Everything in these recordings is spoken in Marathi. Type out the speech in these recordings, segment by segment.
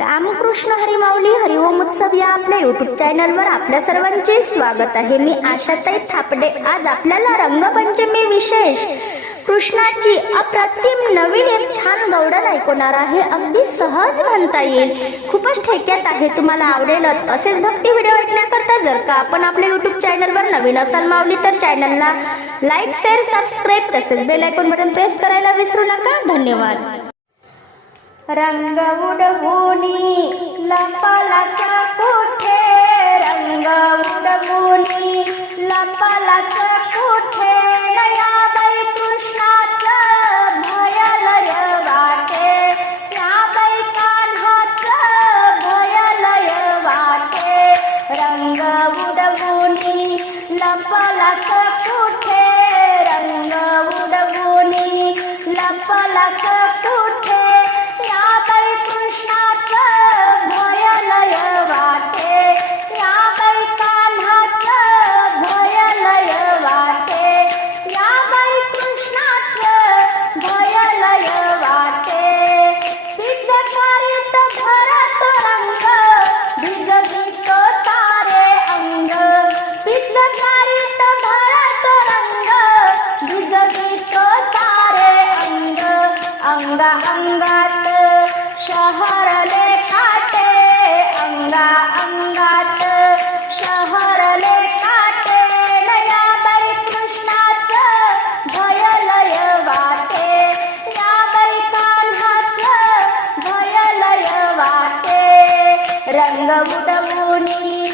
रामकृष्ण हरिमाऊली हरिओम उत्सव या आपल्या युट्यूब चॅनलवर आपल्या सर्वांचे स्वागत आहे. मी आशाताई थापडे. आज आपल्याला रंगपंचमी विशेष कृष्णाची अप्रतिम नवीन एक छान गौडण ऐकवणार आहे. अगदी सहज म्हणता येईल. खूपच ठेक्यात आहे. तुम्हाला आवडेलच. असेच भक्ती व्हिडिओ ऐकण्याकरता जर का आपण आपल्या युट्यूब चॅनलवर नवीन असाल माऊली तर चॅनलला लाईक शेअर सबस्क्राईब तसेच बेल आयकॉन बटन प्रेस करायला विसरू नका. धन्यवाद. रंग उडवूनी लपाला कुठे? रंग उडवूनी लपाला कुठे? नयाबाई कृष्णाचं भयलय वाटे. याबाई कान्हाचं भयलय वाटे. रंग उडवूनी लपाला कुठे? रंग रंग उडवूनी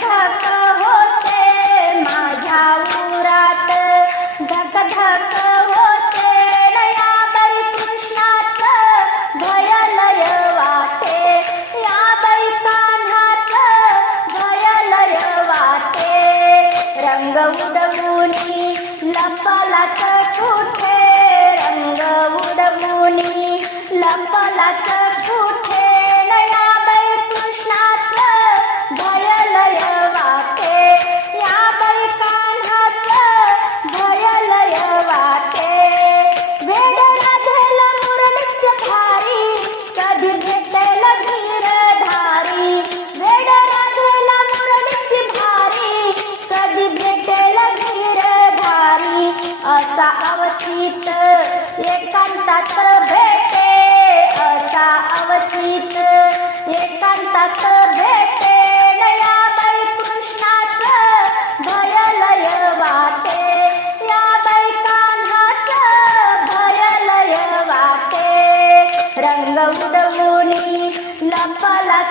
धक होते माझ्या उरात. धक धक होते नया याबाई कृष्णाचं भयलय वाटे या याबाई कान्हाचं भयलय वाटे रंग उडवूनी लपला कुठे? रंग उडवूनी लपला असा अवचित एकांतात भेटे असा अवचित एकांतात भेटे नयाबाई कृष्णाचं भयलय वाटे. याबाई कान्हाचं भयलय वाटे. रंग उडवून लपला